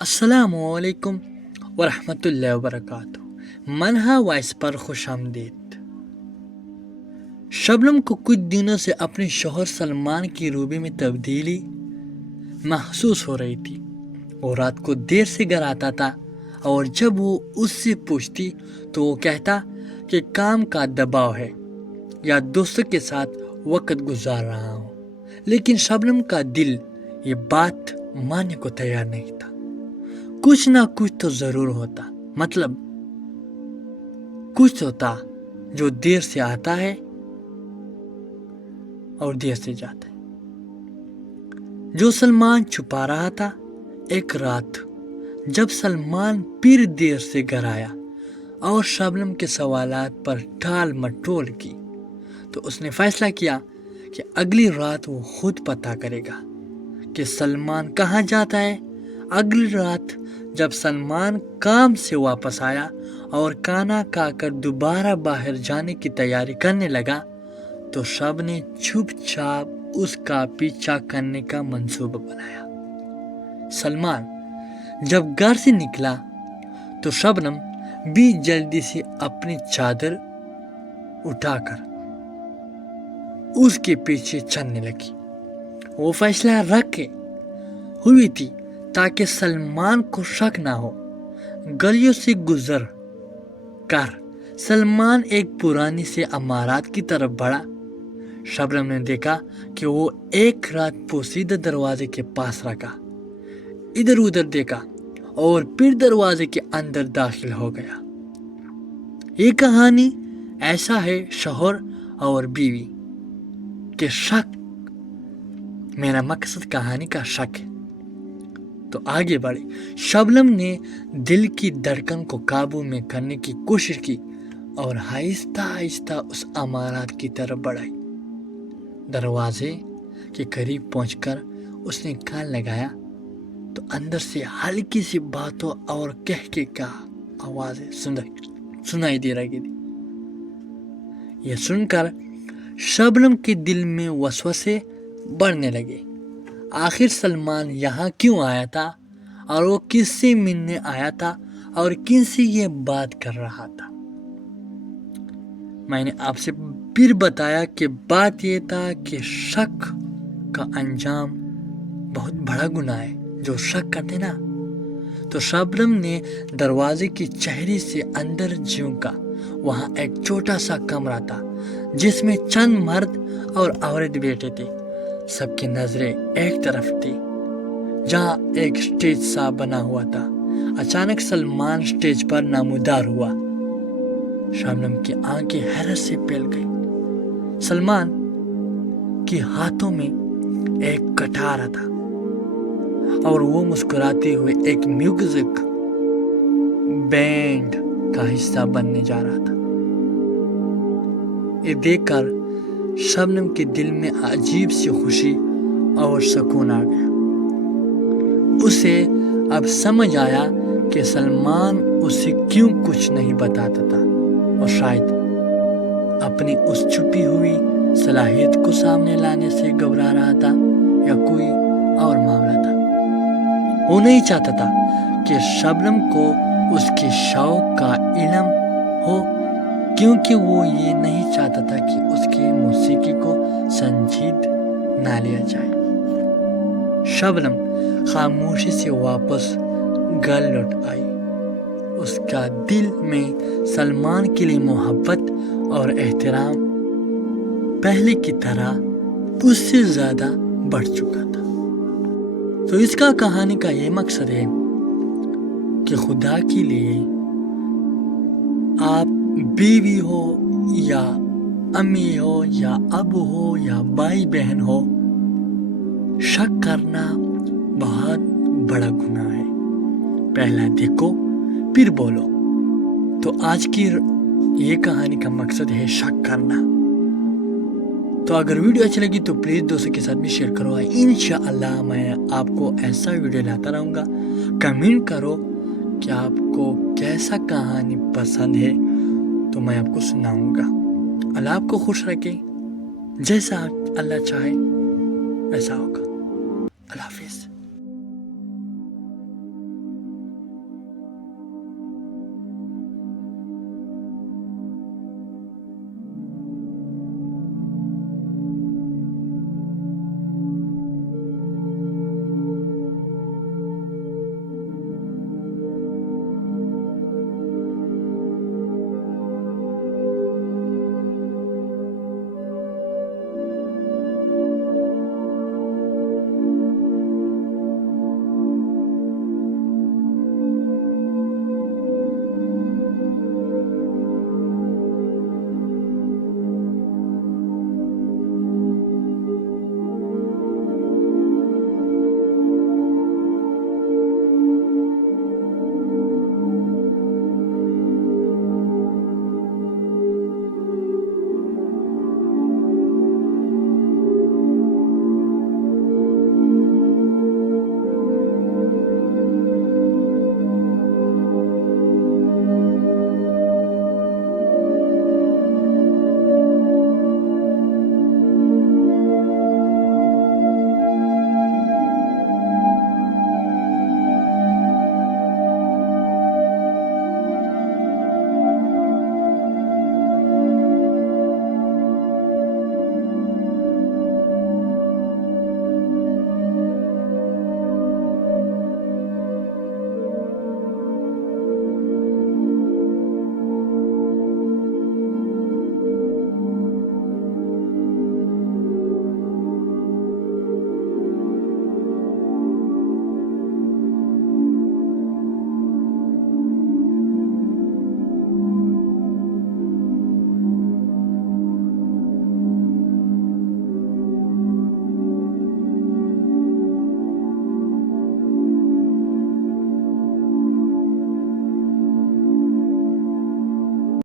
السلام علیکم ورحمۃ اللہ وبرکاتہ۔ منہا وائس پر خوش آمدید۔ شبنم کو کچھ دنوں سے اپنے شوہر سلمان کی رویے میں تبدیلی محسوس ہو رہی تھی۔ وہ رات کو دیر سے گھر آتا تھا اور جب وہ اس سے پوچھتی تو وہ کہتا کہ کام کا دباؤ ہے یا دوستوں کے ساتھ وقت گزار رہا ہوں، لیکن شبنم کا دل یہ بات ماننے کو تیار نہیں تھا۔ کچھ نہ کچھ تو ضرور ہوتا، مطلب کچھ ہوتا جو دیر سے آتا ہے اور دیر سے جاتا ہے، جو سلمان چھپا رہا تھا۔ ایک رات جب سلمان پھر دیر سے گھر آیا اور شبنم کے سوالات پر ٹال مٹول کی تو اس نے فیصلہ کیا کہ اگلی رات وہ خود پتہ کرے گا کہ سلمان کہاں جاتا ہے۔ اگلی رات جب سلمان کام سے واپس آیا اور کھانا کھا کر دوبارہ باہر جانے کی تیاری کرنے لگا تو شب نے چھپ چھاپ اس کا پیچھا کرنے کا منصوبہ بنایا۔ سلمان جب گھر سے نکلا تو شبنم بھی جلدی سے اپنی چادر اٹھا کر اس کے پیچھے چلنے لگی۔ وہ فیصلہ رکھے ہوئی تھی تاکہ سلمان کو شک نہ ہو۔ گلیوں سے گزر کر سلمان ایک پرانی سے عمارات کی طرف بڑھا۔ شبنم نے دیکھا کہ وہ ایک رات پوشیدہ دروازے کے پاس رکا، ادھر ادھر دیکھا اور پھر دروازے کے اندر داخل ہو گیا۔ یہ کہانی ایسا ہے شوہر اور بیوی کے شک، میرا مقصد کہانی کا شک ہے۔ تو آگے بڑھی۔ شبنم نے دل کی دھڑکن کو قابو میں کرنے کی کوشش کی اور آہستہ آہستہ اس عمارت کی طرف بڑھائی۔ دروازے کے قریب پہنچ کر اس نے کان لگایا تو اندر سے ہلکی سی باتوں اور کہکے کا آوازیں سنائی دے رہی تھی۔ یہ سن کر شبنم کے دل میں وسوسے بڑھنے لگے۔ آخر سلمان یہاں کیوں آیا تھا اور وہ کس سے ملنے آیا تھا اور کن سے یہ بات کر رہا تھا؟ میں نے آپ سے پھر بتایا کہ بات یہ تھا کہ شک کا انجام بہت بڑا گناہ ہے۔ جو شک کرتے نا، تو شبنم نے دروازے کی چہرے سے اندر جھانکا۔ وہاں ایک چھوٹا سا کمرہ تھا جس میں چند مرد اور عورت بیٹھے تھے۔ سب کی نظریں ایک طرف تھی جہاں ایک سٹیج سا بنا ہوا تھا۔ اچانک سلمان سٹیج پر نمودار ہوا۔ شبنم کی آنکھیں حیرت سے پھیل گئی۔ سلمان کے ہاتھوں میں ایک کٹارا تھا اور وہ مسکراتے ہوئے ایک میوزک بینڈ کا حصہ بننے جا رہا تھا۔ یہ دیکھ کر شبنم کے دل میں عجیب سی خوشی اور سکون آ گیا۔ اسے اب سمجھ آیا کہ سلمان اسے کیوں کچھ نہیں بتاتا تھا، اور شاید اپنی اس چھپی ہوئی صلاحیت کو سامنے لانے سے گھبرا رہا تھا یا کوئی اور معاملہ تھا۔ وہ نہیں چاہتا تھا کہ شبنم کو اس کے شوق کا علم ہو، کیونکہ وہ یہ نہیں چاہتا تھا کہ اس کی موسیقی کو سنجید نہ لیا جائے۔ شبنم خاموشی سے واپس گھر لوٹ آئی۔ اس کا دل میں سلمان کے لیے محبت اور احترام پہلے کی طرح اس سے زیادہ بڑھ چکا تھا۔ تو اس کا کہانی کا یہ مقصد ہے کہ خدا کے لیے آپ بیوی ہو یا امی ہو یا ابو ہو یا بھائی بہن ہو، شک کرنا بہت بڑا گناہ ہے۔ پہلا دیکھو پھر بولو۔ تو آج کی یہ کہانی کا مقصد ہے شک کرنا۔ تو اگر ویڈیو اچھی لگی تو پلیز دوستوں کے ساتھ بھی شیئر کرو۔ انشاءاللہ میں آپ کو ایسا ویڈیو لاتا رہوں گا۔ کمنٹ کرو کہ آپ کو کیسا کہانی پسند ہے تو میں آپ کو سناؤں گا۔ اللہ آپ کو خوش رکھے، جیسا اللہ چاہے ویسا ہوگا۔ اللہ حافظ۔